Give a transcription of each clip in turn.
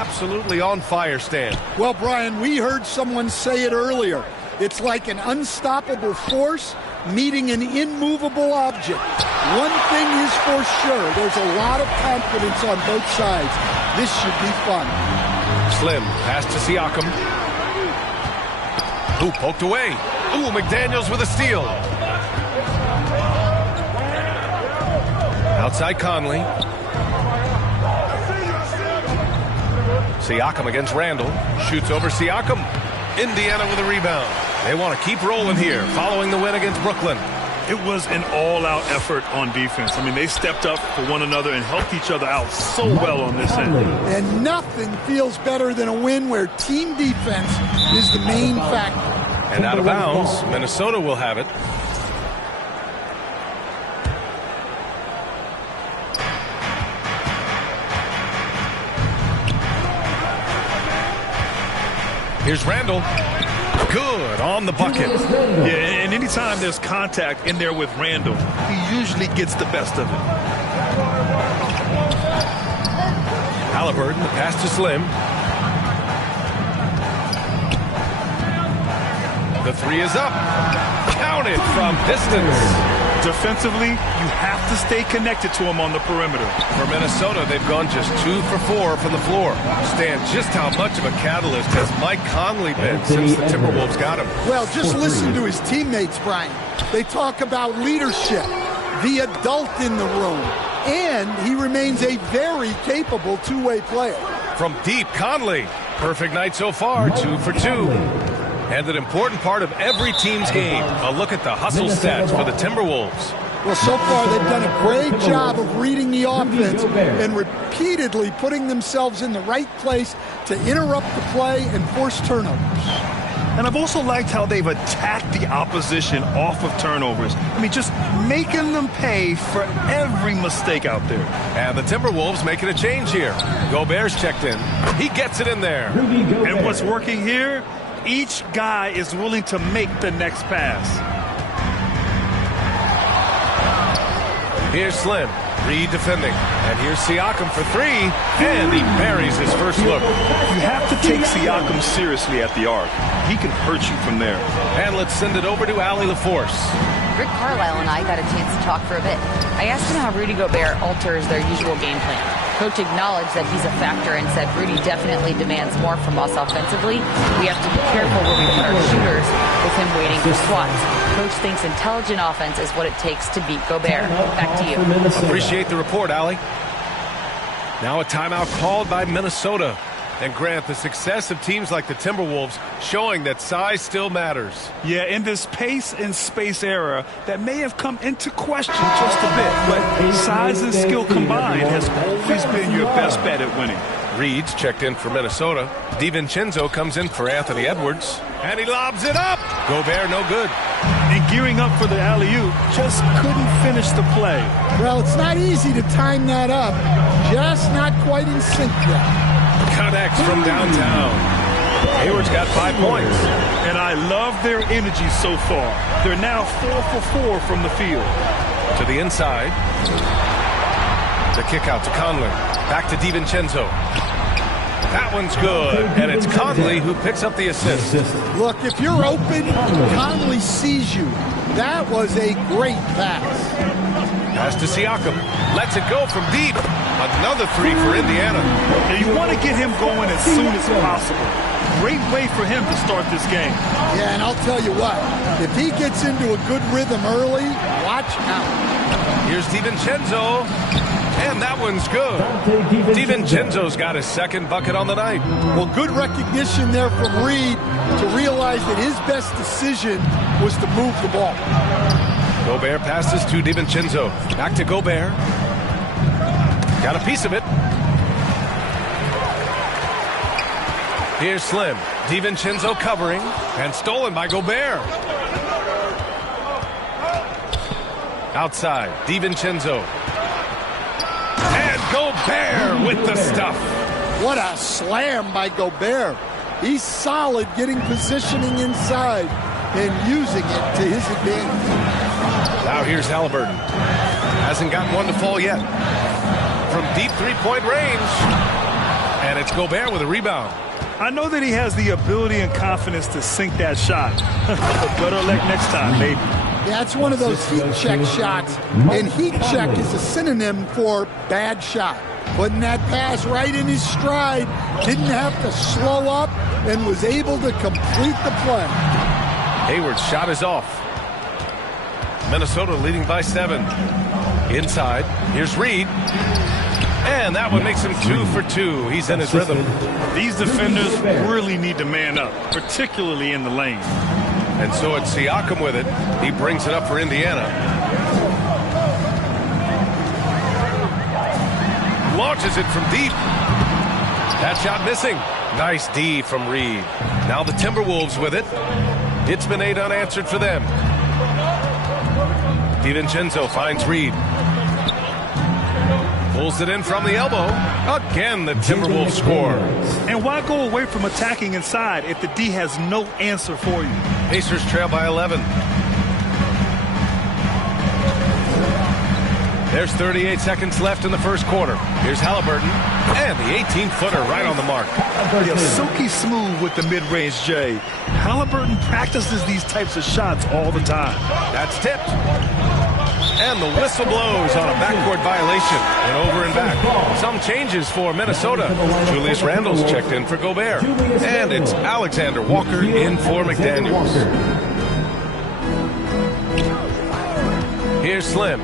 absolutely on fire, Stan. Well, Brian, we heard someone say it earlier. It's like an unstoppable force meeting an immovable object. One thing is for sure, there's a lot of confidence on both sides. This should be fun. Slim, pass to Siakam. Ooh, poked away. Ooh, McDaniels with a steal. Outside Conley. Siakam against Randall. Shoots over Siakam. Indiana with a rebound. They want to keep rolling here, following the win against Brooklyn. It was an all-out effort on defense. I mean, they stepped up for one another and helped each other out so well on this end. And nothing feels better than a win where team defense is the main factor. And out of bounds, Minnesota will have it. Here's Randall. Good on the bucket. Yeah, and anytime there's contact in there with Randall, he usually gets the best of it. Halliburton, the pass to Slim. The three is up. Counted from distance. Defensively, you have to stay connected to him on the perimeter. For Minnesota, they've gone just 2 for 4 from the floor. Stan, just how much of a catalyst has Mike Conley been since the Timberwolves got him? Well, just listen to his teammates, Brian. They talk about leadership, the adult in the room, and he remains a very capable two-way player. From deep, Conley. Perfect night so far, 2 for 2. And an important part of every team's game. A look at the hustle stats for the Timberwolves. Well, so far they've done a great job of reading the offense and repeatedly putting themselves in the right place to interrupt the play and force turnovers. And I've also liked how they've attacked the opposition off of turnovers. I mean, just making them pay for every mistake out there. And the Timberwolves making a change here. Gobert's checked in. He gets it in there. And what's working here? Each guy is willing to make the next pass. Here's Slim, Reed defending. And here's Siakam for 3, and he buries his first look. You have to take Siakam seriously at the arc. He can hurt you from there. And let's send it over to Allie LaForce. Rick Carlisle and I got a chance to talk for a bit. I asked him how Rudy Gobert alters their usual game plan. Coach acknowledged that he's a factor and said Rudy definitely demands more from us offensively. We have to be careful where we put our shooters with him waiting for swats. Coach thinks intelligent offense is what it takes to beat Gobert. Back to you. Appreciate the report, Allie. Now a timeout called by Minnesota. And Grant, the success of teams like the Timberwolves showing that size still matters. Yeah, in this pace and space era, that may have come into question just a bit, but size and skill combined has always been your best bet at winning. Reed's checked in for Minnesota. DiVincenzo comes in for Anthony Edwards. And he lobs it up. Gobert no good. And gearing up for the alley-oop, just couldn't finish the play. Well, it's not easy to time that up. Just not quite in sync yet. Connects from downtown. Hayward's got 5 points. And I love their energy so far. They're now 4 for 4 from the field. To the inside. The kick out to Conley. Back to DiVincenzo. That one's good. And it's Conley who picks up the assist. Look, if you're open, Conley sees you. That was a great pass. Pass to Siakam. Lets it go from deep. Another 3 for Indiana. Now you want to get him going as soon as possible. Great way for him to start this game. Yeah, and I'll tell you what, if he gets into a good rhythm early, watch out. Here's DiVincenzo, and that one's good. DiVincenzo's got his second bucket on the night. Well, good recognition there from Reed to realize that his best decision was to move the ball. Gobert passes to DiVincenzo. Back to Gobert. Got a piece of it. Here's Slim. DiVincenzo covering. And stolen by Gobert. Outside. DiVincenzo. And Gobert with the stuff. What a slam by Gobert. He's solid getting positioning inside and using it to his advantage. Now here's Halliburton. Hasn't gotten one to fall yet. From deep three-point range. And it's Gobert with a rebound. I know that he has the ability and confidence to sink that shot. But better luck next time, maybe. Yeah, it's one of those heat check shots. And heat check is a synonym for bad shot. Putting that pass right in his stride, didn't have to slow up, and was able to complete the play. Hayward's shot is off. Minnesota leading by 7. Inside, here's Reed. And that one makes him 2 for 2. He's in his rhythm. These defenders really need to man up, particularly in the lane. And so it's Siakam with it. He brings it up for Indiana. Launches it from deep. That shot missing. Nice D from Reed. Now the Timberwolves with it. It's been 8 unanswered for them. DiVincenzo finds Reed. Pulls it in from the elbow. Again, the Timberwolves score. And why go away from attacking inside if the D has no answer for you? Pacers trail by 11. There's 38 seconds left in the first quarter. Here's Halliburton. And the 18-footer right on the mark. Yeah, silky smooth with the mid-range J. Halliburton practices these types of shots all the time. That's tipped. And the whistle blows on a backcourt violation. And over and back. Some changes for Minnesota. Julius Randle's checked in for Gobert. And it's Alexander Walker in for McDaniels. Here's Slim.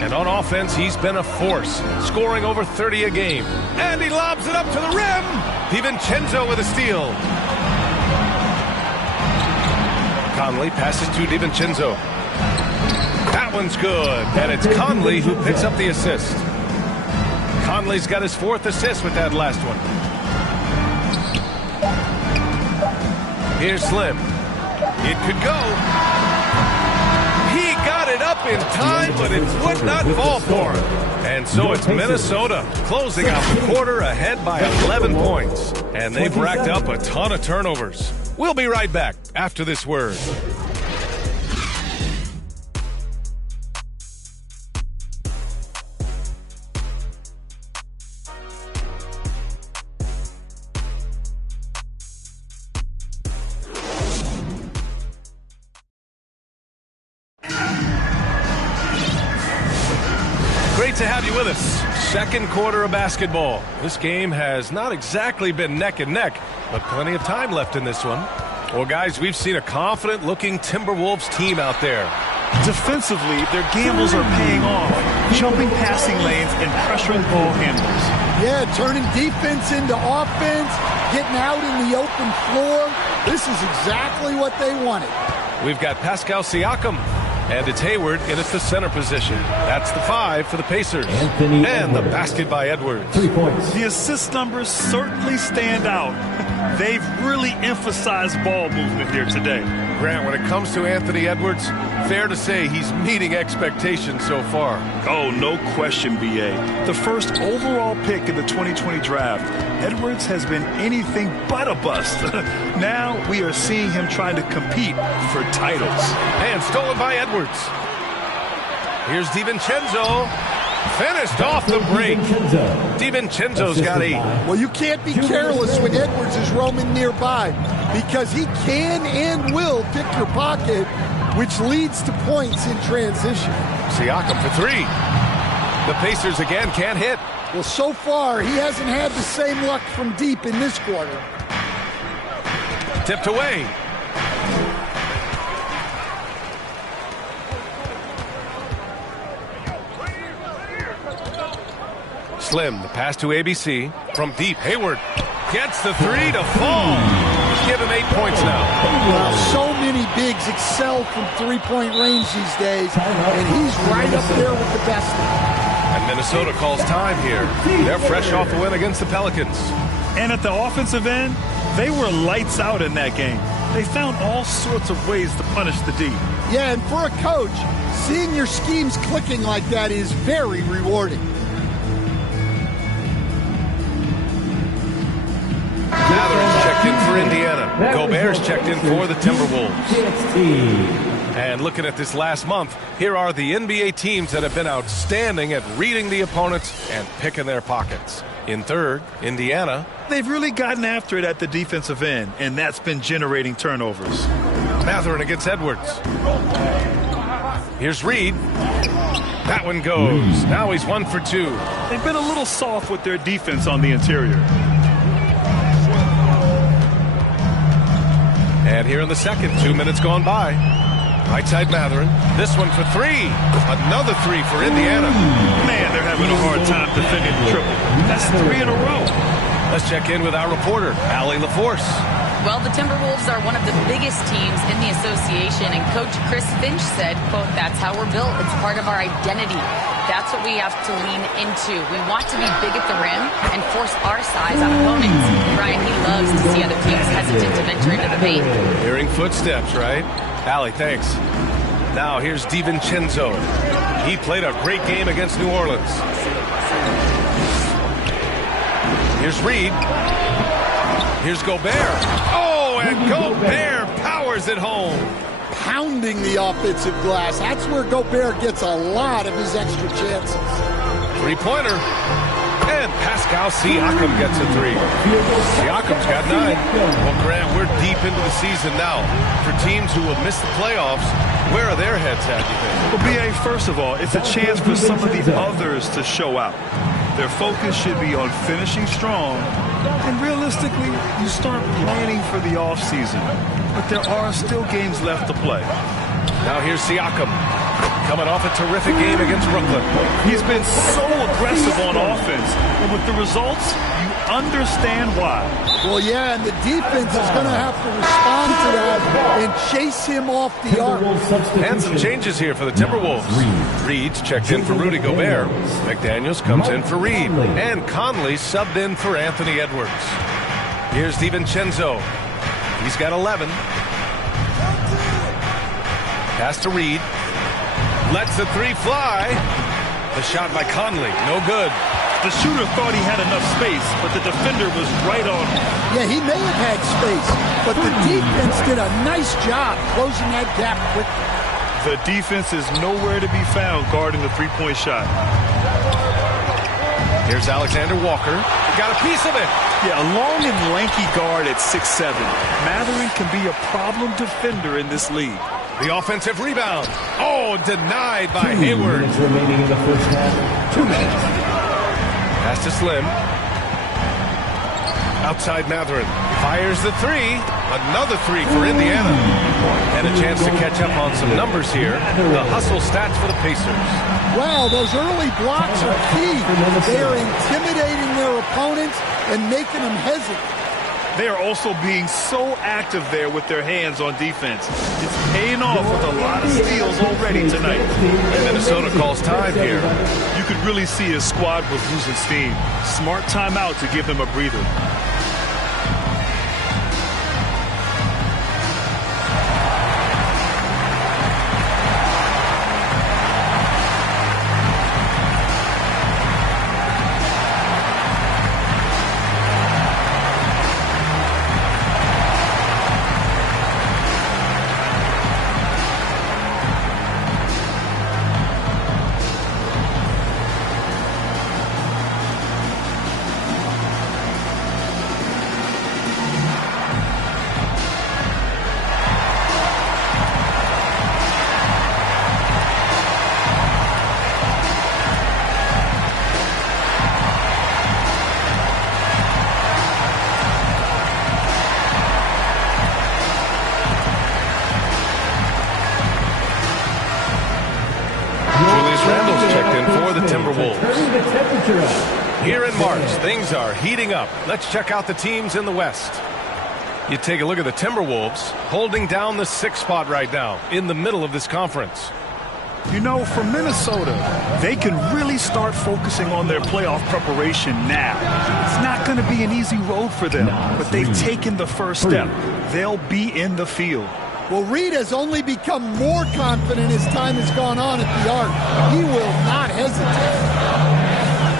And on offense, he's been a force, scoring over 30 a game. And he lobs it up to the rim. DiVincenzo with a steal. Conley passes to DiVincenzo. That one's good. And it's Conley who picks up the assist. Conley's got his 4th assist with that last one. Here's Slim. It could go. He got it up in time, but it would not fall for him. And so it's Minnesota closing out the quarter ahead by 11 points. And they've racked up a ton of turnovers. We'll be right back after this word. Great to have you with us. Second quarter of basketball. This game has not exactly been neck and neck, but plenty of time left in this one. Well, guys, we've seen a confident-looking Timberwolves team out there. Defensively, their gambles are paying off, jumping passing lanes and pressuring ball handlers. Yeah, turning defense into offense, getting out in the open floor. This is exactly what they wanted. We've got Pascal Siakam. And it's Hayward in at the center position. That's the 5 for the Pacers. And the basket by Edwards. 3 points. The assist numbers certainly stand out. They've really emphasized ball movement here today. Grant, when it comes to Anthony Edwards, fair to say he's meeting expectations so far. Oh, no question, B.A. The first overall pick in the 2020 draft, Edwards has been anything but a bust. Now we are seeing him trying to compete for titles. And stolen by Edwards. Here's DiVincenzo. Finished off the break. DiVincenzo's got 8. Well, you can't be careless when Edwards is roaming nearby because he can and will pick your pocket, which leads to points in transition. Siakam for 3. The Pacers again can't hit. Well, so far, he hasn't had the same luck from deep in this quarter. Tipped away. Slim, the pass to ABC. From deep, Hayward gets the 3 to fall. Give him 8 points now. Well, so many bigs excel from three-point range these days, and he's right up there with the best of them. And Minnesota calls time here. They're fresh off the win against the Pelicans. And at the offensive end, they were lights out in that game. They found all sorts of ways to punish the D. Yeah, and for a coach, seeing your schemes clicking like that is very rewarding. Mather's checked in for Indiana. Gobert's checked in for the Timberwolves. And looking at this last month, here are the NBA teams that have been outstanding at reading the opponents and picking their pockets. In third, Indiana. They've really gotten after it at the defensive end, and that's been generating turnovers. Matherin against Edwards. Here's Reed. That one goes. Now he's 1 for 2. They've been a little soft with their defense on the interior. And here in the second, 2 minutes gone by. Right side Matherin. This one for 3. Another 3 for Indiana. Man, they're having a hard time defending the triple. That's 3 in a row. Let's check in with our reporter, Allie LaForce. Well, the Timberwolves are one of the biggest teams in the association, and Coach Chris Finch said, quote, "That's how we're built. It's part of our identity. That's what we have to lean into. We want to be big at the rim and force our size on opponents." Brian, he loves to see other teams hesitant to venture into the paint. Hearing footsteps, right? Allie, thanks. Now here's DiVincenzo. He played a great game against New Orleans. Here's Reed. Here's Gobert. Oh, and Gobert powers it home. Pounding the offensive glass. That's where Gobert gets a lot of his extra chances. Three-pointer. And Pascal Siakam gets a 3. Siakam's got 9. Well, Grant, we're deep into the season now. For teams who will miss the playoffs, where are their heads at, you think? Well, B.A., first of all, it's a chance for some of the others to show out. Their focus should be on finishing strong. And realistically, you start planning for the offseason. But there are still games left to play. Now here's Siakam. Coming off a terrific game against Brooklyn. He's been so aggressive on offense. And with the results, you understand why. Well, yeah, and the defense is going to have to respond to that and chase him off the arc. And some changes here for the Timberwolves. Reed's checked in for Rudy Gobert. McDaniels comes in for Reed. And Conley subbed in for Anthony Edwards. Here's DiVincenzo. He's got 11. Pass to Reed. Lets the 3 fly. The shot by Conley. No good. The shooter thought he had enough space, but the defender was right on him. Yeah, he may have had space, but the defense did a nice job closing that gap quickly. The defense is nowhere to be found guarding the three-point shot. Here's Alexander Walker. Got a piece of it. Yeah, a long and lanky guard at 6'7". Matherin can be a problem defender in this league. The offensive rebound. Oh, denied by Hayward. 2 minutes remaining in the first half. 2 minutes. Pass to Slim. Outside Matherin. Fires the 3. Another 3 for Indiana. And a chance to catch up on some numbers here. The hustle stats for the Pacers. Wow, those early blocks are key. They're intimidating their opponents and making them hesitate. They are also being so active there with their hands on defense. It's paying off with a lot of steals already tonight. And Minnesota calls time here. You could really see his squad was losing steam. Smart timeout to give them a breather. Here in March, things are heating up. Let's check out the teams in the West. You take a look at the Timberwolves holding down the 6th spot right now in the middle of this conference. You know, for Minnesota, they can really start focusing on their playoff preparation now. It's not going to be an easy road for them, but they've taken the first step. They'll be in the field. Well, Reed has only become more confident as time has gone on at the arc. He will not hesitate.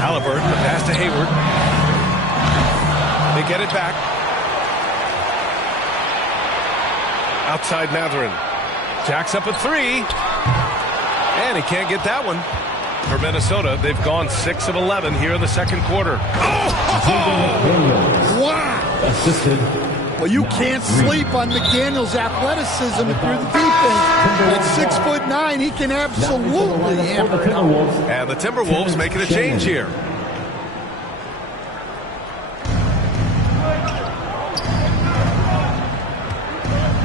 Halliburton, the pass to Hayward. They get it back. Outside Matherin. Jacks up a 3. And he can't get that one. For Minnesota, they've gone 6 of 11 here in the second quarter. Oh! Wow. Assisted. Well, you can't sleep on McDaniel's athleticism through the defense. At 6'9", he can absolutely hammer it out. And the Timberwolves making a change here.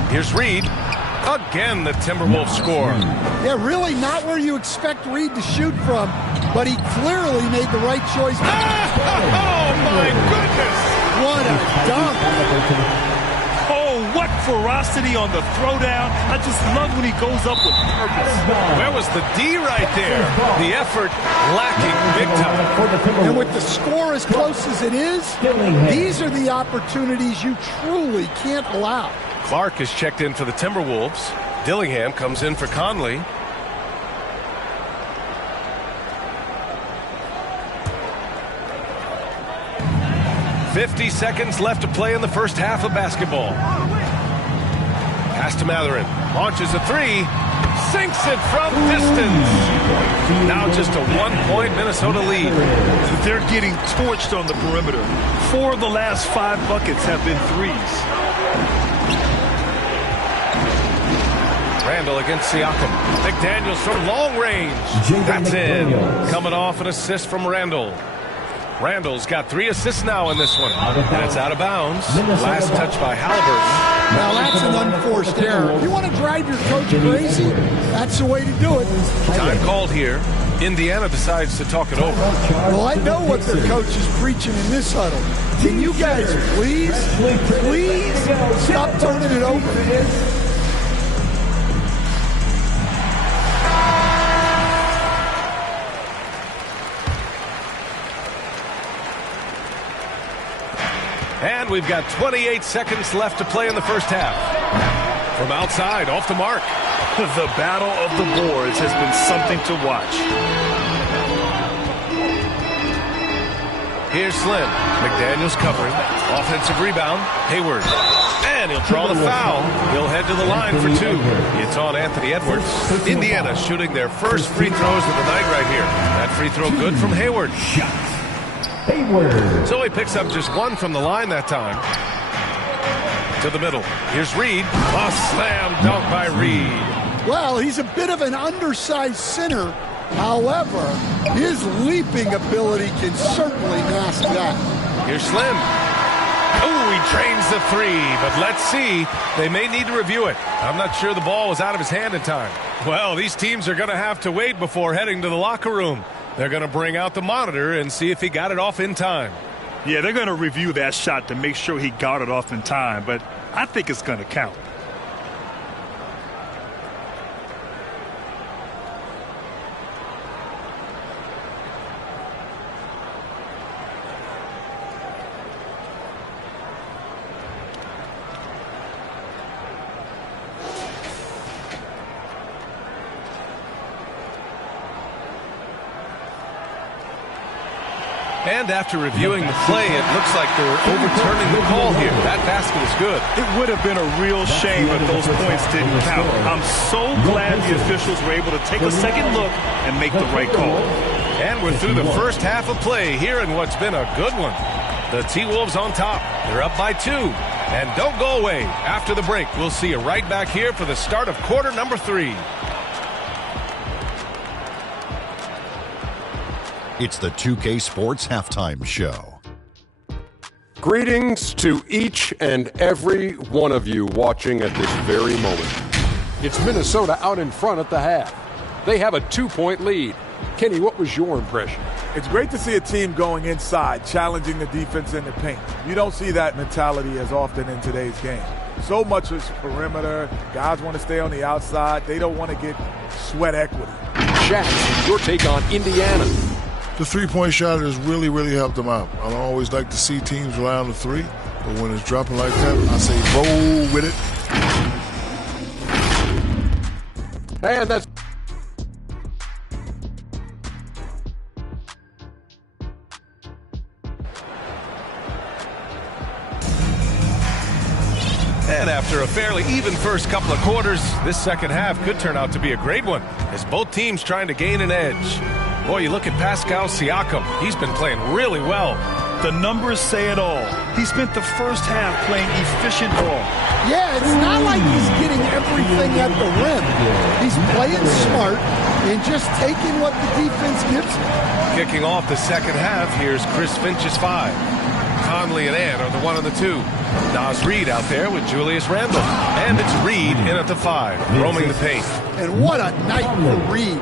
Here's Reed. Again, the Timberwolves score. Yeah, really not where you expect Reed to shoot from, but he clearly made the right choice. Oh, my goodness! What a dunk! Oh, what ferocity on the throwdown. I just love when he goes up with purpose. Where was the D right there? The effort lacking big time. And with the score as close as it is, these are the opportunities you truly can't allow. Clark is checked in for the Timberwolves. Dillingham comes in for Conley. "50 seconds left to play in the first half of basketball. Pass to Matherin. Launches a three. Sinks it from distance. Now just a 1-point Minnesota lead. They're getting torched on the perimeter. 4 of the last 5 buckets have been threes. Randall against Siakam. McDaniels from long range. That's in. Coming off an assist from Randall. Randall's got 3 assists now in this one. And it's out of bounds. Last touch by Halliburton. Now that's an unforced error. If you want to drive your coach crazy, that's the way to do it. Time called here. Indiana decides to talk it over. Well, I know what their coach is preaching in this huddle. Can you guys please stop turning it over? And we've got 28 seconds left to play in the first half. From outside, off the mark. The battle of the boards has been something to watch. Here's Slim. McDaniels covering. Offensive rebound. Hayward. And he'll draw the foul. He'll head to the line for 2. It's on Anthony Edwards. Indiana shooting their first free throws of the night right here. That free throw good from Hayward. So he picks up just 1 from the line that time. To the middle. Here's Reed. A slam dunk by Reed. Well, he's a bit of an undersized center. However, his leaping ability can certainly mask that. Here's Slim. Oh, he drains the 3, but let's see. They may need to review it. I'm not sure the ball was out of his hand in time. Well, these teams are going to have to wait before heading to the locker room. They're going to bring out the monitor and see if he got it off in time. Yeah, they're going to review that shot to make sure he got it off in time, but I think it's going to count. And after reviewing the play, it looks like they're overturning the call here. That basket is good. It would have been a real shame if those points didn't count. I'm so glad the officials were able to take a second look and make the right call. And we're through the first half of play here in what's been a good one. The T-Wolves on top. They're up by 2. And don't go away. After the break, we'll see you right back here for the start of quarter number 3. It's the 2K Sports Halftime Show. Greetings to each and every one of you watching at this very moment. It's Minnesota out in front at the half. They have a 2-point lead. Kenny, what was your impression? It's great to see a team going inside, challenging the defense in the paint. You don't see that mentality as often in today's game. So much is perimeter. Guys want to stay on the outside. They don't want to get sweat equity. Jax, your take on Indiana. The three-point shot has really, really helped them out. I don't always like to see teams rely on the 3, but when it's dropping like that, I say roll with it. And that's... And after a fairly even first couple of quarters, this second half could turn out to be a great one, as both teams trying to gain an edge. Boy, you look at Pascal Siakam. He's been playing really well. The numbers say it all. He spent the first half playing efficient ball. Yeah, it's not like he's getting everything at the rim. He's playing smart and just taking what the defense gives him. Kicking off the second half, here's Chris Finch's 5. Conley and Ant are the 1 and the 2. Nas Reed out there with Julius Randle. And it's Reed in at the 5, roaming the paint. And what a night for Reed.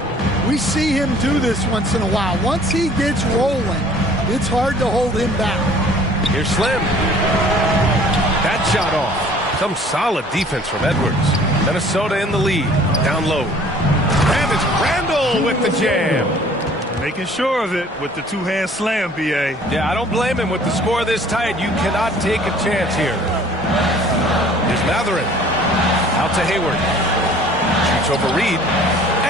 We see him do this once in a while. Once he gets rolling, it's hard to hold him back. Here's Slim. That shot off. Some solid defense from Edwards. Minnesota in the lead. Down low. And it's Randle with the jam. Making sure of it with the two-hand slam, B.A. Yeah, I don't blame him with the score this tight. You cannot take a chance here. Here's Matherin. Out to Hayward. Shoots over Reed.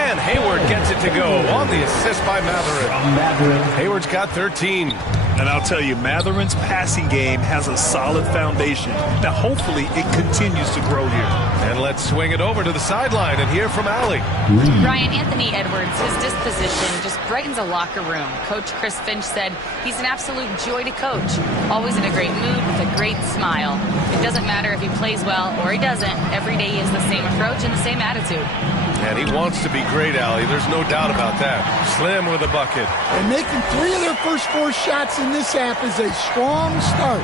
And Hayward gets it to go on the assist by Matherin. Hayward's got 13. And I'll tell you, Matherin's passing game has a solid foundation. Now, hopefully, it continues to grow here. And let's swing it over to the sideline and hear from Allie. Brian, Anthony Edwards, his disposition just brightens a locker room. Coach Chris Finch said he's an absolute joy to coach. Always in a great mood with a great smile. It doesn't matter if he plays well or he doesn't. Every day he has the same approach and the same attitude. And he wants to be great, Allie. There's no doubt about that. Slim with a bucket. And making 3 of their first 4 shots in this half is a strong start.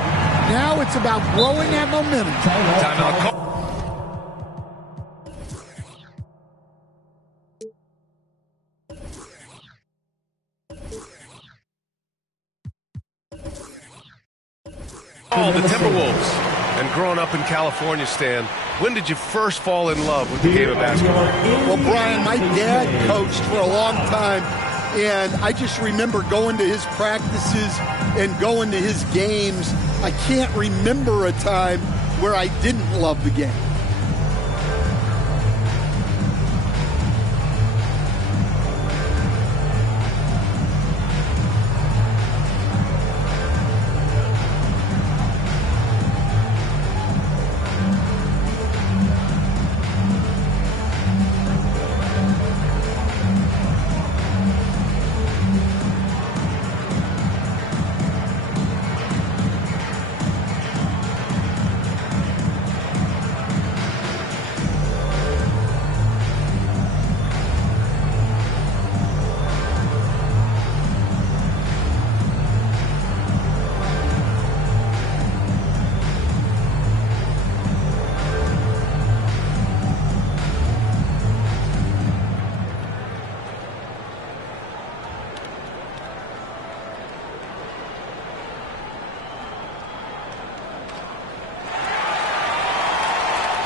Now it's about growing that momentum. Timeout call. Oh, the Timberwolves. And growing up in California, Stan, when did you first fall in love with the game of basketball? Well, Brian, my dad coached for a long time, and I just remember going to his practices and going to his games. I can't remember a time where I didn't love the game.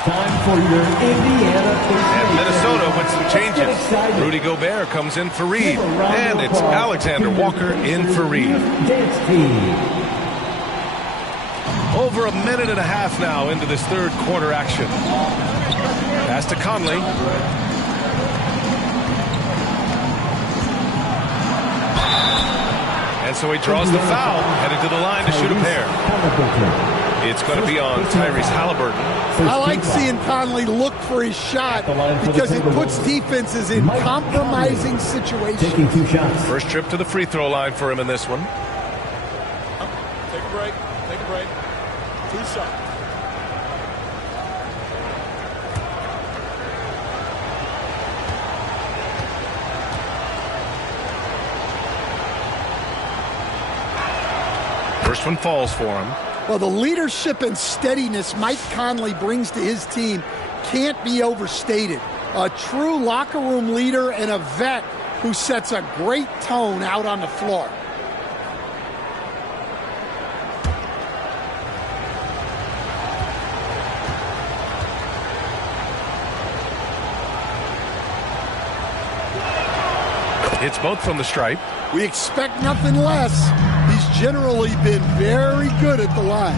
Time for your Indiana. And Minnesota with some changes. Rudy Gobert comes in for Reed. And it's Alexander Walker in for Reed. Over a minute and a half now into this third quarter action. Pass to Conley. And so he draws the foul, headed to the line to shoot a pair. It's going to be on Tyrese Halliburton. I like seeing Conley look for his shot because it puts defenses in compromising situations. Taking 2 shots. First trip to the free throw line for him in this one. Take a break. Take a break. 2 shots. First one falls for him. Well, the leadership and steadiness Mike Conley brings to his team can't be overstated. A true locker room leader and a vet who sets a great tone out on the floor. Hits both from the stripe. We expect nothing less. He's generally been very good at the line.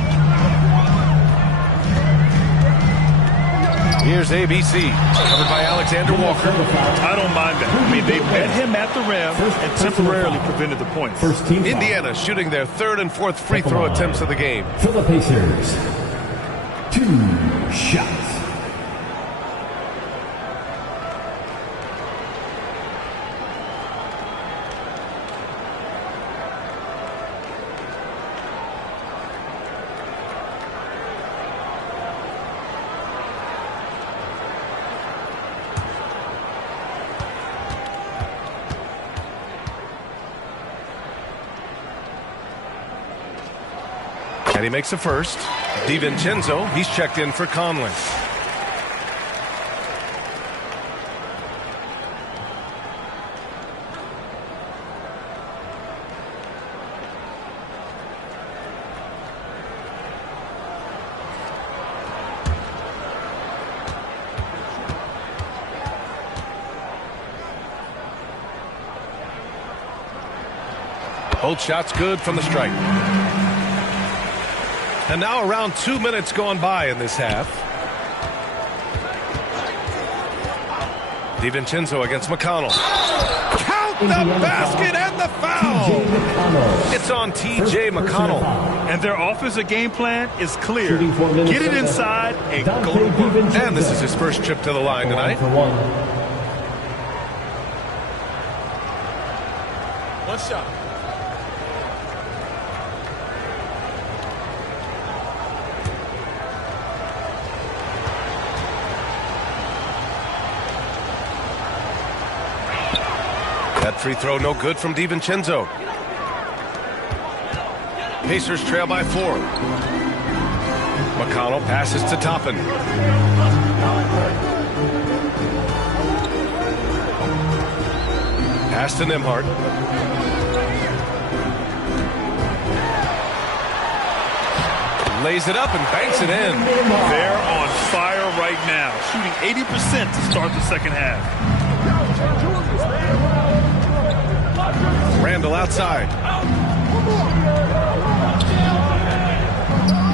Here's ABC, covered by Alexander Walker. I don't mind that. I mean, they met him at the rim and temporarily prevented the points. Indiana shooting their 3rd and 4th free throw attempts of the game. For the Pacers, 2 shots. And he makes a first. DiVincenzo, he's checked in for Conley. Both shots good from the stripe. And now around 2 minutes gone by in this half. DiVincenzo against McConnell. Count the basket and the foul! It's on T.J. McConnell. And their offensive game plan is clear. Get it inside and go to work. And this is his first trip to the line tonight. One shot. That free throw no good from DiVincenzo. Pacers trail by 4. McConnell passes to Toppin. Pass to Nembhard. Lays it up and banks it in. They're on fire right now, shooting 80% to start the second half. Randall outside.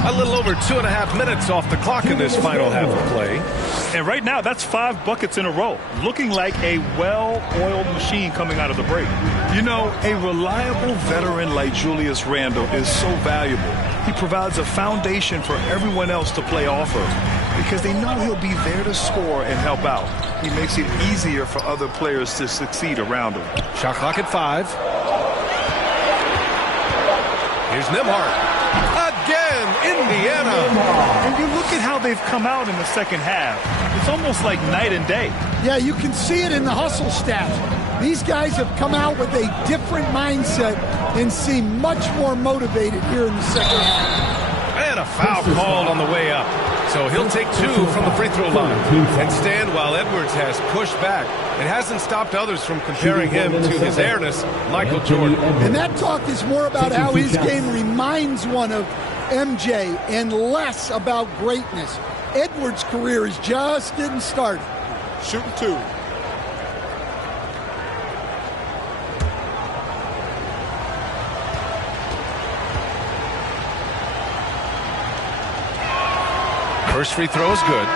A little over 2.5 minutes off the clock in this final half of play. And right now, that's 5 buckets in a row, looking like a well-oiled machine coming out of the break. You know, a reliable veteran like Julius Randle is so valuable. He provides a foundation for everyone else to play off of because they know he'll be there to score and help out. He makes it easier for other players to succeed around him. Shot clock at 5. Here's Nembhard. Again, Indiana. And you look at how they've come out in the second half. It's almost like night and day. Yeah, you can see it in the hustle stats. These guys have come out with a different mindset and seem much more motivated here in the second half. And a foul called on the way up. So he'll take 2 from the free throw line and stand while Edwards has pushed back. It hasn't stopped others from comparing him to his airness, Michael Jordan. And that talk is more about how his game reminds one of MJ and less about greatness. Edwards' career is just getting started. Shooting 2. First free throw is good.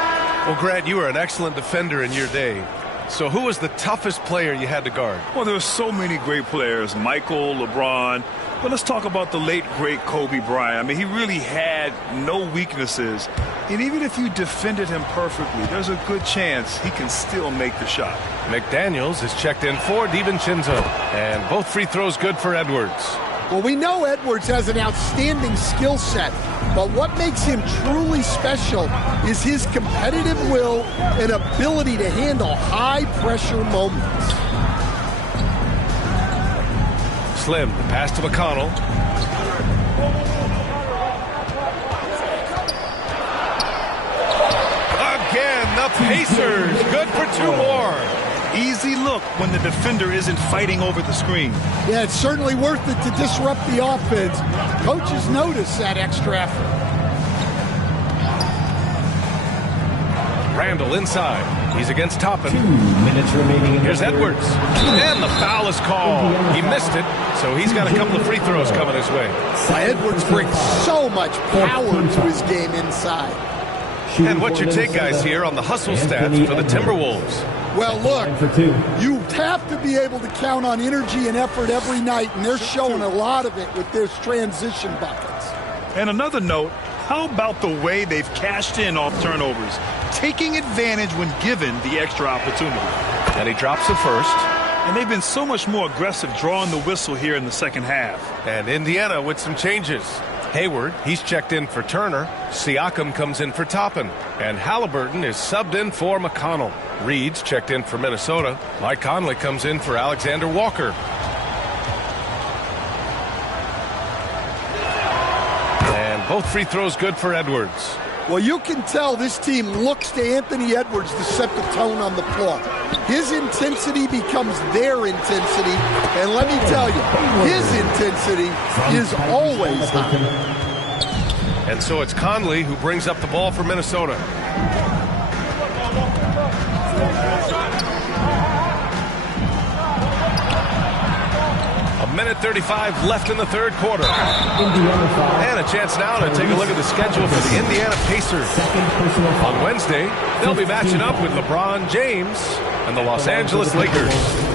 Well, Grant, you were an excellent defender in your day. So who was the toughest player you had to guard? Well, there were so many great players, Michael, LeBron. But let's talk about the late, great Kobe Bryant. I mean, he really had no weaknesses. And even if you defended him perfectly, there's a good chance he can still make the shot. McDaniels is checked in for DiVincenzo. And both free throws good for Edwards. Well, we know Edwards has an outstanding skill set, but what makes him truly special is his competitive will and ability to handle high-pressure moments. Slim, the pass to McConnell. Again, the Pacers, good for 2 more. Easy look when the defender isn't fighting over the screen. Yeah, it's certainly worth it to disrupt the offense. Coaches notice that extra effort. Randall inside. He's against Toppin. 2 minutes remaining. Here's Edwards. And the foul is called. He missed it, so he's got a couple of free throws coming his way. Edwards brings so much power to his game inside. And what's your take, guys, here on the hustle stats for the Timberwolves? Well, look, you have to be able to count on energy and effort every night, and they're showing a lot of it with their transition buckets. And another note, how about the way they've cashed in off turnovers, taking advantage when given the extra opportunity? And he drops it first. And they've been so much more aggressive drawing the whistle here in the second half. And Indiana with some changes. Hayward, he's checked in for Turner. Siakam comes in for Toppin. And Halliburton is subbed in for McConnell. Reed's checked in for Minnesota. Mike Conley comes in for Alexander Walker. And Both free throws good for Edwards. Well, you can tell this team looks to Anthony Edwards to set the tone on the floor. His intensity becomes their intensity, and let me tell you, his intensity is always high. And so it's Conley who brings up the ball for Minnesota. A minute 35 left in the third quarter. And a chance now to take a look at the schedule for the Indiana Pacers. On Wednesday, they'll be matching up with LeBron James and the Los Angeles Lakers.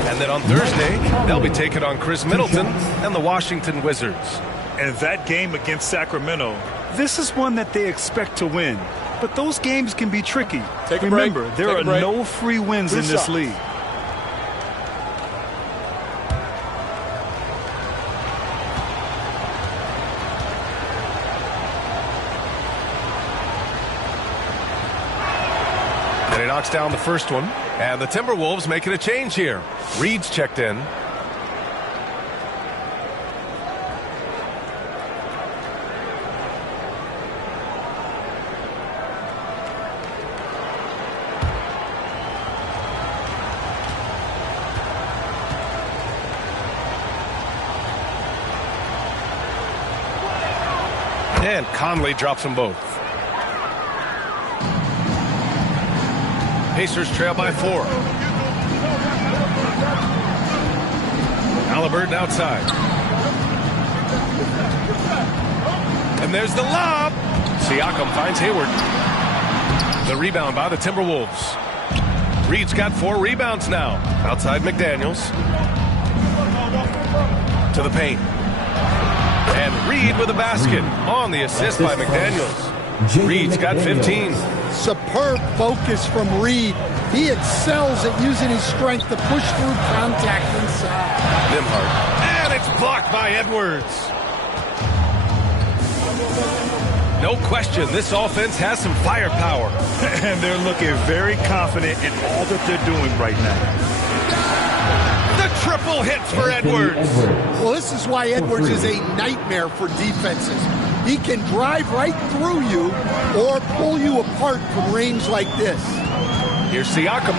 And then on Thursday, they'll be taking on Chris Middleton and the Washington Wizards. And that game against Sacramento, this is one that they expect to win. But those games can be tricky. Remember, there are no free wins in this league. And he knocks down the first one. And the Timberwolves making a change here. Reed's checked in. And Conley drops them both. Pacers trail by 4. Halliburton outside. And there's the lob. Siakam finds Hayward. The rebound by the Timberwolves. Reed's got 4 rebounds now. Outside McDaniels. To the paint. And Reed with a basket on the assist by McDaniels. Reed's got 15. Superb focus from Reed. He excels at using his strength to push through contact inside. Nimhart. And it's blocked by Edwards. No question, this offense has some firepower. And they're looking very confident in all that they're doing right now. Triple hits for Edwards. Well, this is why Edwards is a nightmare for defenses. He can drive right through you or pull you apart from range like this. Here's Siakam.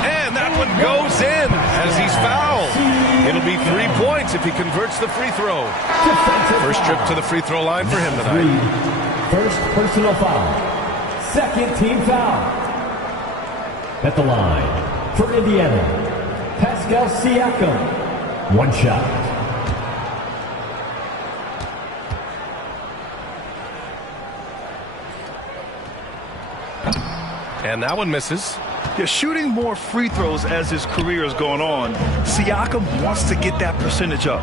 And that one goes in as he's fouled. It'll be 3 points if he converts the free throw. First trip to the free throw line for him tonight. First personal foul. Second team foul. At the line for Indiana, Pascal Siakam. 1 shot. And that one misses. Yeah, shooting more free throws as his career is going on, Siakam wants to get that percentage up.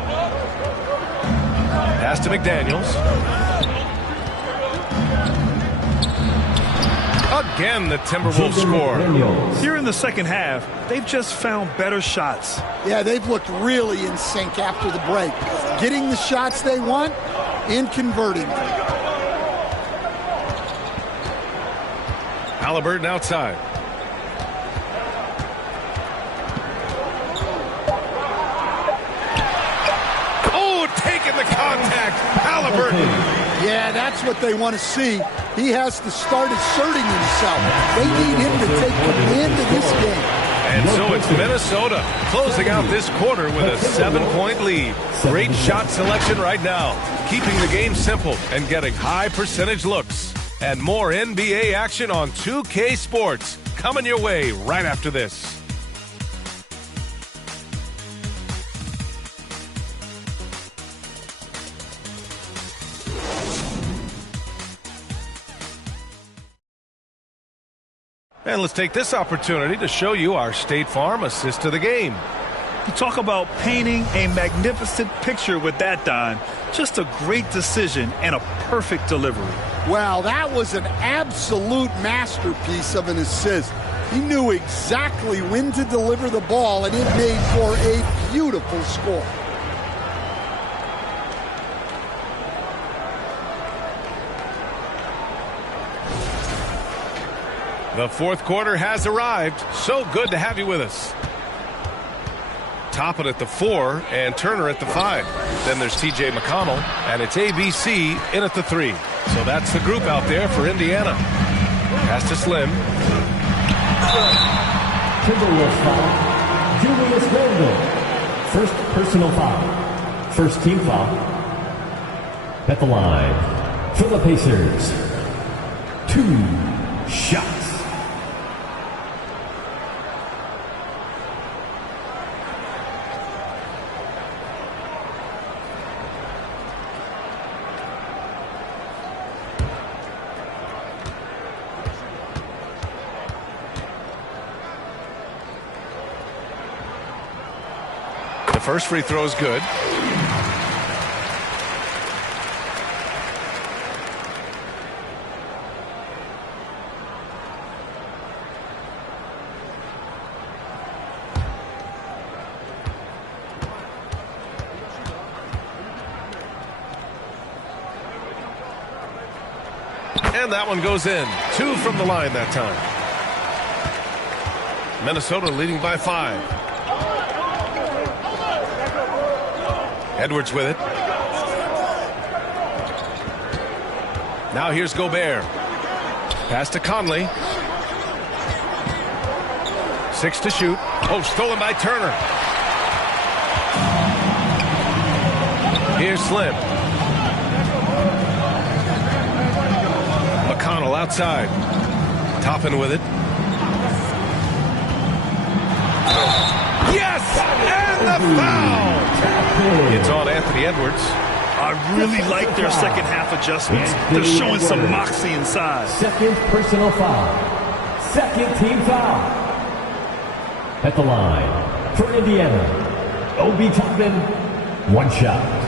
Pass to McDaniels. Again, the Timberwolves score. Here in the second half, they've just found better shots. Yeah, they've looked really in sync after the break. Getting the shots they want and converting them. Halliburton outside. Oh, taking the contact. Halliburton. Yeah, that's what they want to see. He has to start asserting himself. They need him to take command of this game. And so it's Minnesota closing out this quarter with a 7-point lead. Great shot selection right now, keeping the game simple and getting high percentage looks. And more NBA action on 2K Sports coming your way right after this. And let's take this opportunity to show you our State Farm assist to the game. You talk about painting a magnificent picture with that, Don. Just a great decision and a perfect delivery. Well, that was an absolute masterpiece of an assist. He knew exactly when to deliver the ball, and it made for a beautiful score. The fourth quarter has arrived. So good to have you with us. Toppin at the 4 and Turner at the 5. Then there's TJ McConnell, and it's ABC in at the 3. So that's the group out there for Indiana. Pass to Slim. Timberwolves foul. Julius Randle. First personal foul. First team foul. At the line for the Pacers. 2 shots. The first free throw is good. And that one goes in. 2 from the line that time. Minnesota leading by 5. Edwards with it. Now here's Gobert. Pass to Conley. 6 to shoot. Oh, stolen by Turner. Here's Slim. McConnell outside. Toppin with it. Yes! And the foul! It's on Anthony Edwards. I really like their second half adjustments. They're showing some moxie inside. Second personal foul. Second team foul. At the line for Indiana. Obi Toppin, 1 shot.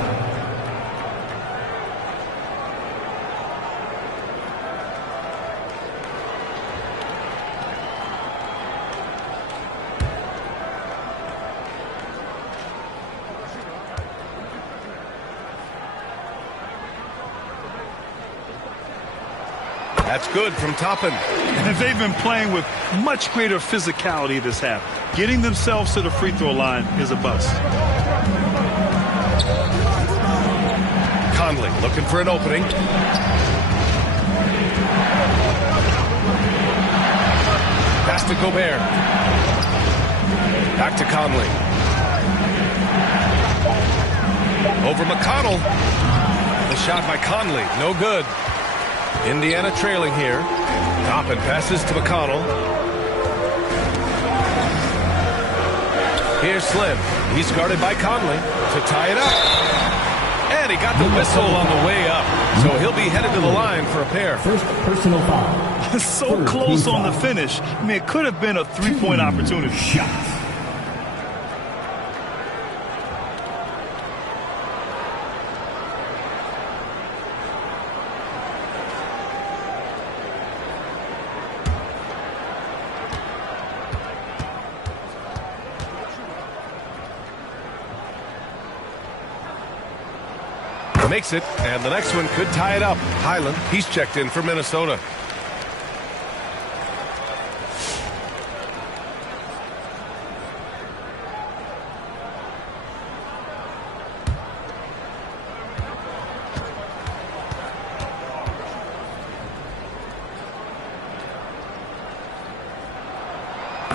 That's good from Toppin. And they've been playing with much greater physicality this half. Getting themselves to the free throw line is a bust. Conley looking for an opening. Pass to Gobert. Back to Conley. Over McConnell. The shot by Conley. No good. Indiana trailing here. Toppin passes to McConnell. Here's Slim. He's guarded by Conley to tie it up. And he got the whistle on the way up. So he'll be headed to the line for a pair. First personal foul. So close on the finish. I mean, it could have been a 3-point opportunity. Shots. Makes it, and the next one could tie it up. Highland, he's checked in for Minnesota.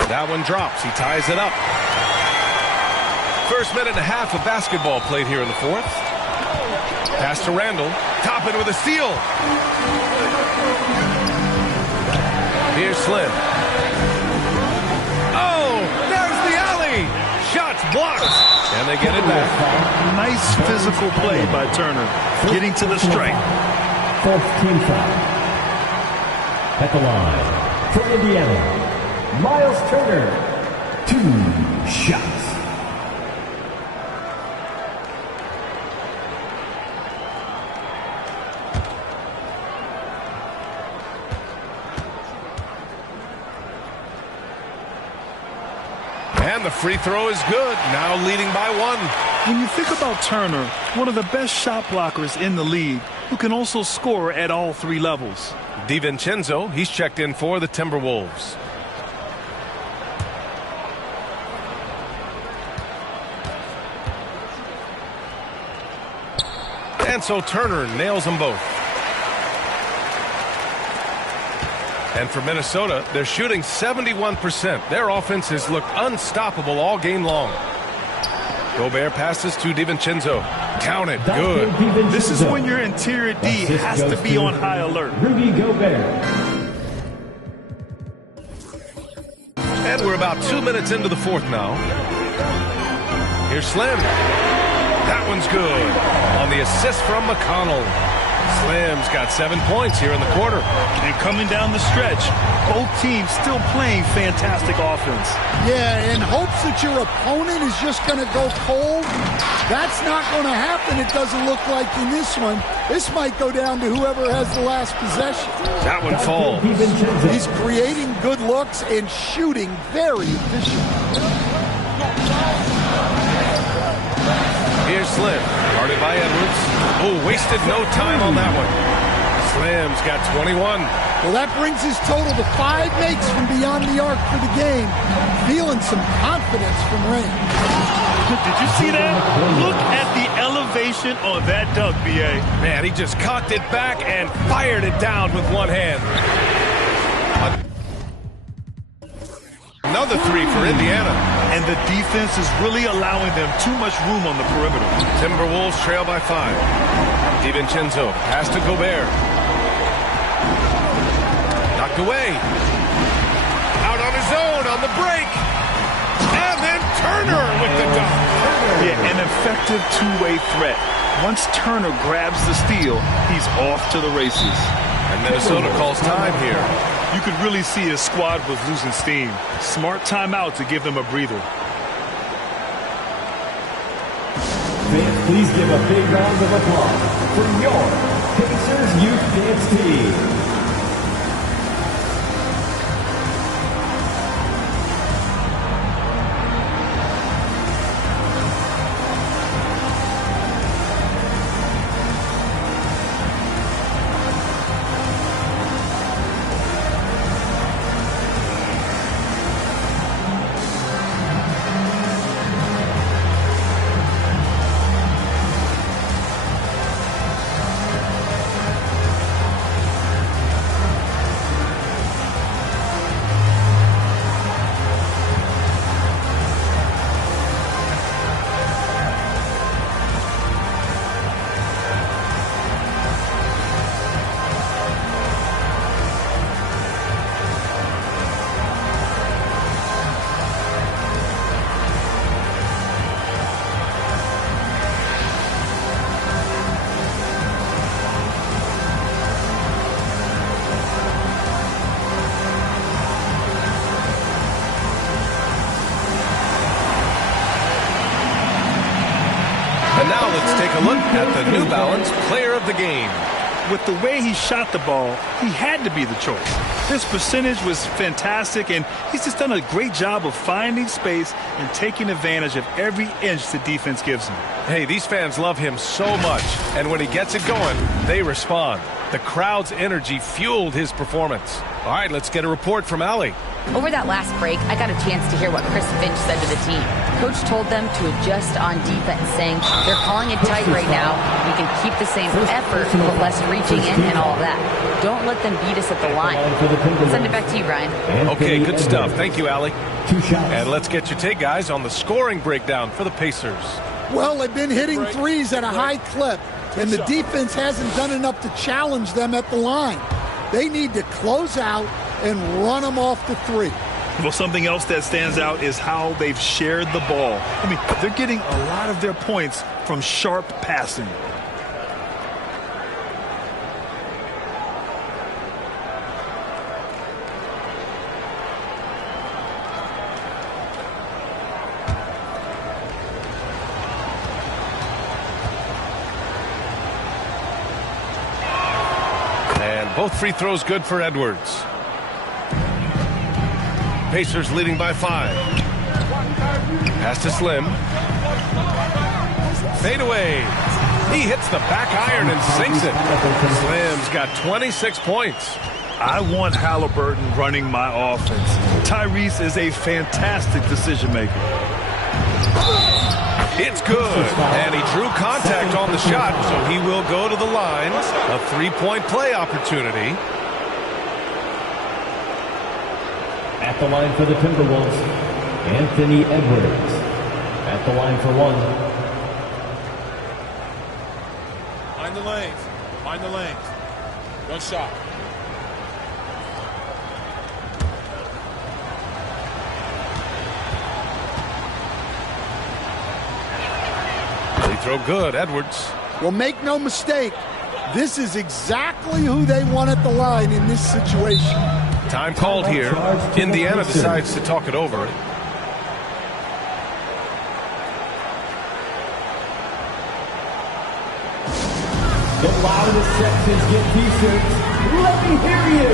That one drops. He ties it up. First minute and a half of basketball played here in the fourth. Pass to Randle. Toppin with a steal. Here's Slim. Oh, there's the alley. Shots blocked. And they get it back. Nice physical play by Turner. Getting to the strike. Fourth team foul. At the line for Indiana. Miles Turner. 2 shots. And the free throw is good. Now leading by 1. When you think about Turner, one of the best shot blockers in the league, who can also score at all 3 levels. DiVincenzo, he's checked in for the Timberwolves. And so Turner nails them both. And for Minnesota, they're shooting 71%. Their offense has looked unstoppable all game long. Gobert passes to DiVincenzo. Count it. Good. This is when your interior D has to be on high alert. Rudy Gobert. And we're about 2 minutes into the fourth now. Here's Slim. That one's good. On the assist from McConnell. Slim's got 7 points here in the quarter. And coming down the stretch, both teams still playing fantastic offense. Yeah, in hopes that your opponent is just going to go cold. That's not going to happen, it doesn't look like in this one. This might go down to whoever has the last possession. That one falls. He's creating good looks and shooting very efficient. Here's Slim, guarded by Edwards. Oh, wasted no time on that one. Slim's got 21. Well, that brings his total to 5 makes from beyond the arc for the game. Feeling some confidence from Rain. Did you see that? Look at the elevation on that dunk, B.A. Man, he just cocked it back and fired it down with one hand. Another three for Indiana. And the defense is really allowing them too much room on the perimeter. Timberwolves trail by 5. DiVincenzo pass to Gobert. Knocked away. Out on his own on the break. And then Turner with the dunk. Yeah, an effective two-way threat. Once Turner grabs the steal, he's off to the races. And Minnesota calls time here. You could really see his squad was losing steam. Smart timeout to give them a breather. Fans, please give a big round of applause for your Pacers Youth Dance Team. Now let's take a look at the New Balance Player of the Game. With the way he shot the ball, he had to be the choice. His percentage was fantastic, and he's just done a great job of finding space and taking advantage of every inch the defense gives him. Hey, these fans love him so much, and when he gets it going, they respond. The crowd's energy fueled his performance. All right, let's get a report from Allie. Over that last break, I got a chance to hear what Chris Finch said to the team. Coach told them to adjust on defense, saying they're calling it tight right now. We can keep the same effort, but less reaching in and all of that. Don't let them beat us at the line. Send it back to you, Brian. Okay, good stuff. Thank you, Allie. And let's get your take, guys, on the scoring breakdown for the Pacers. Well, they've been hitting threes at a high clip, and the defense hasn't done enough to challenge them at the line. They need to close out and run them off the three. Well, something else that stands out is how they've shared the ball. I mean, they're getting a lot of their points from sharp passing. And both free throws good for Edwards. Pacers leading by 5. Pass to Slim. Fade away. He hits the back iron and sinks it. Slim's got 26 points. I want Halliburton running my offense. Tyrese is a fantastic decision maker. It's good. And he drew contact on the shot, so he will go to the line. A three-point play opportunity. At the line for the Timberwolves, Anthony Edwards. At the line for one. Mind the lanes. Mind the lanes. One shot. Free throw good, Edwards. Well, make no mistake, this is exactly who they want at the line in this situation. Time called here. Indiana decides to talk it over. The loudest sections get t-shirts. Let me hear you.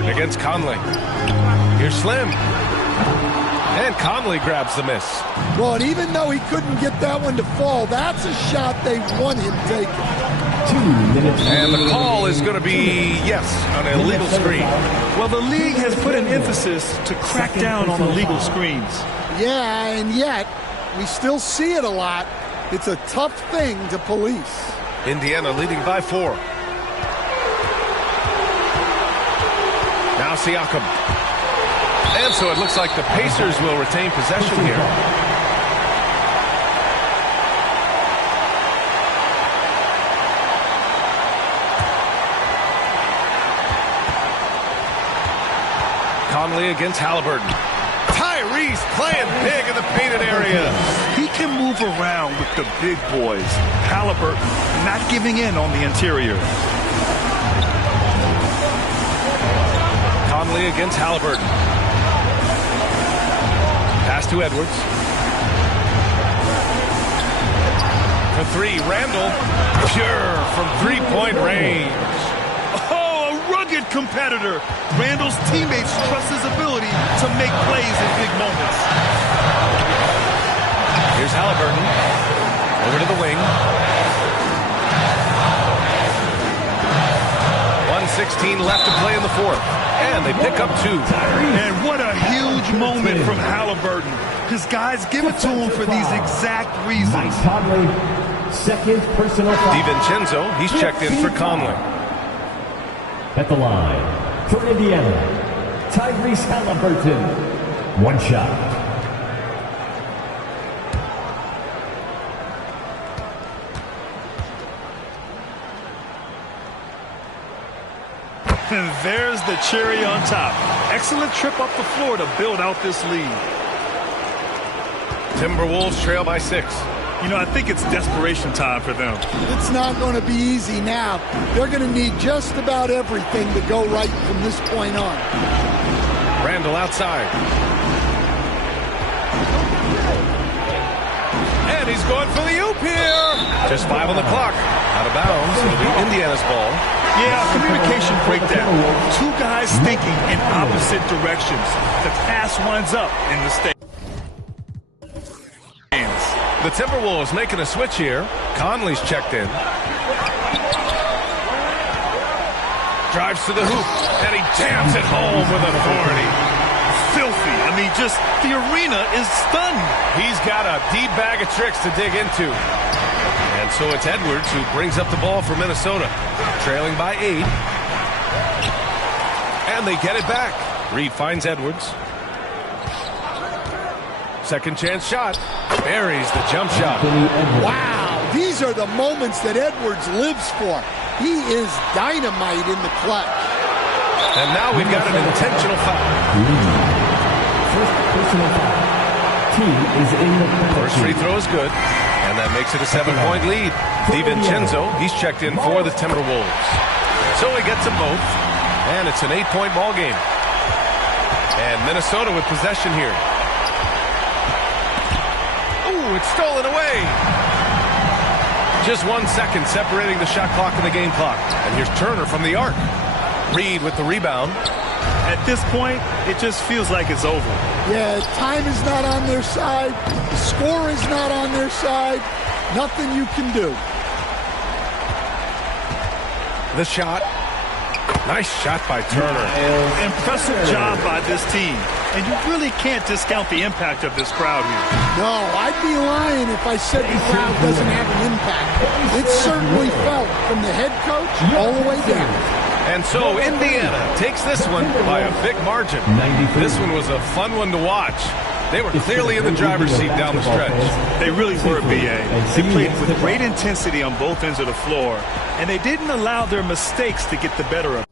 Against Conley. Here's Slim. And Conley grabs the miss. Well, and even though he couldn't get that one to fall, that's a shot they want him taking. 2 minutes. And the call is going to be, yes, an illegal screen. Well, the league has put an emphasis to crack down on illegal screens. Yeah, and yet, we still see it a lot. It's a tough thing to police. Indiana leading by 4. Now Siakam. And so it looks like the Pacers will retain possession here. Conley against Halliburton. Tyrese playing big in the painted area. He can move around with the big boys. Halliburton not giving in on the interior. Conley against Halliburton. Pass to Edwards. For 3, Randall. Pure from 3-point range. Oh, a rugged competitor. Randall's teammates trust his ability to make plays in big moments. Here's Halliburton. Over to the wing. 1:16 left to play in the fourth. And they pick up 2. And what a huge moment from Halliburton. His guys give it to him for these exact reasons. Mike Conley, second personal foul. DiVincenzo, he's checked in for Conley. At the line for Indiana, Tyrese Halliburton. 1 shot. And there's the cherry on top. Excellent trip up the floor to build out this lead. Timberwolves trail by 6. You know, I think it's desperation time for them. It's not going to be easy now. They're going to need just about everything to go right from this point on. Randall outside. And he's going for the oop here. Just 5 on the clock. Out of bounds. It'll be Indiana's ball. Yeah, communication breakdown. 2 guys thinking in opposite directions. The pass winds up in the stands. The Timberwolves making a switch here. Conley's checked in. Drives to the hoop, and he jams it home with authority. Filthy. I mean, just the arena is stunned. He's got a deep bag of tricks to dig into. And so it's Edwards who brings up the ball for Minnesota, trailing by 8. And they get it back. Reed finds Edwards. Second chance shot. Buries the jump shot. Wow, these are the moments that Edwards lives for. He is dynamite in the clutch. And now we've got an intentional foul. First personal foul. Team is in the First free throw is good, and that makes it a 7-point lead. DiVincenzo, he's checked in for the Timberwolves. So he gets them both, and it's an 8-point ball game. And Minnesota with possession here. Ooh, it's stolen away. Just 1 second separating the shot clock and the game clock. And here's Turner from the arc. Reed with the rebound. At this point, it just feels like it's over. Yeah, time is not on their side. The score is not on their side. Nothing you can do. The shot. Nice shot by Turner. Impressive job by this team. And you really can't discount the impact of this crowd here. No, I'd be lying if I said the crowd doesn't have an impact. It's certainly felt from the head coach all the way down. And so Indiana takes this one by a big margin. This one was a fun one to watch. They were clearly in the driver's seat down the stretch. They really were, B.A. They played with great intensity on both ends of the floor, and they didn't allow their mistakes to get the better of them.